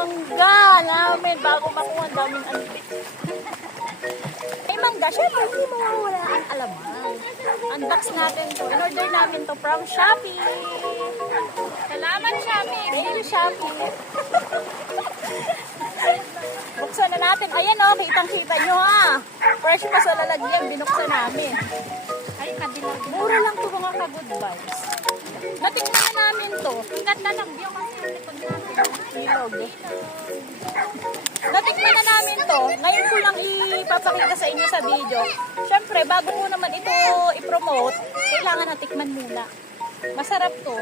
mangga namin bago makuha. Ang daming antik. May mangga, syempre hindi mawawala ang alamang. Unbox natin to. In-order namin to from Shopee. Salamat Shopee. Thank you Shopee. Buksan na natin. Ayan o, kitang-kita nyo ha. Fresh pa sa lalagyan, binuksan namin. Ay, kadilag. Mura lang to mga ka-good vibes. Natikman na namin to. Ang ganda ng view kasi yung likod natin. Ilog. Natikman na namin to. Ngayon ko lang ipapakita sa inyo sa video. Siyempre, bago ko naman ito i-promote, kailangan natikman muna. Masarap to.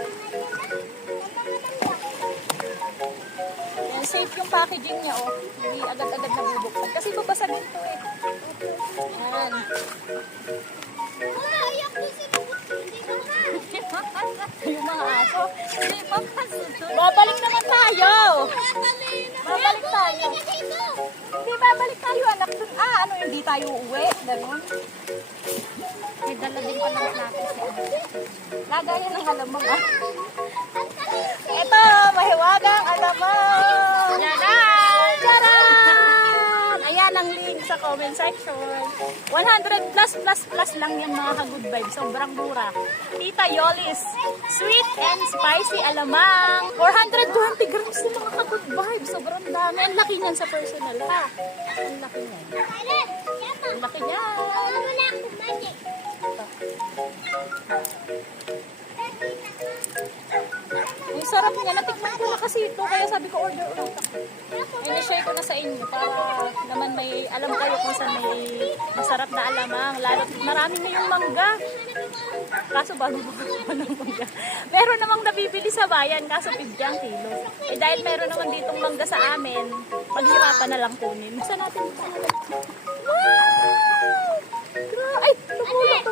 Yan, safe yung packaging niya, oh. Hindi agad-agad nabubuksan. Kasi babasagin to eh. Yan. Yung mga aso. Babalik naman tayo. Babalik tayo. Hindi, babalik tayo, anak. Ano, hindi tayo uuwi? Ganun. May dala din pala natin si ano. Lagayan ng alamang, ah. Ito, mahiwagang alamang. Charan! Charan! Ayan ang link sa comment section. 100 plus lang yan mga ka-good vibes. Sobrang mura. Tita Yolis, sweet and spicy alamang. 420 grams yung mga ka-good vibes. Sobrang dami. Ang laki niyan sa personal, ha? Ang laki niyan. Ang laki niyan. Ang sarap niya. Natikman ko na kasi ito. Kaya sabi ko order ulit ako. I-share ko na sa inyo para naman may alam kayo kung saan may masarap na alamang. Lalo marami na yung mangga. Kaso bago pa ng mangga. Meron namang nabibili sa bayan kaso pidyang kilo. Eh dahil meron naman ditong mangga sa amin, paghirapan na lang kunin. Saan natin? Wow! Ay! Tumulok.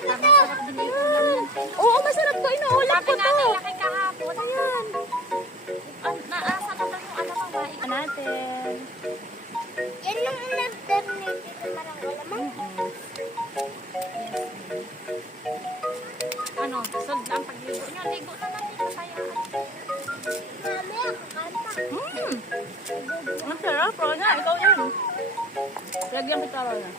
Masarap din yung ulam yan. Oo, masarap to. Inuulam ko to. Laki kahapon. Ayan. Naasa na lang yung alamang. Baik natin. Yan yung nag-terminate na marang alamang. Ano? Sold ang pagligo nyo. Ligo na natin sa sayaan. Mami, ako kanta. Ang sarap. Rona, ikaw yun. Lagyan kita, Rona.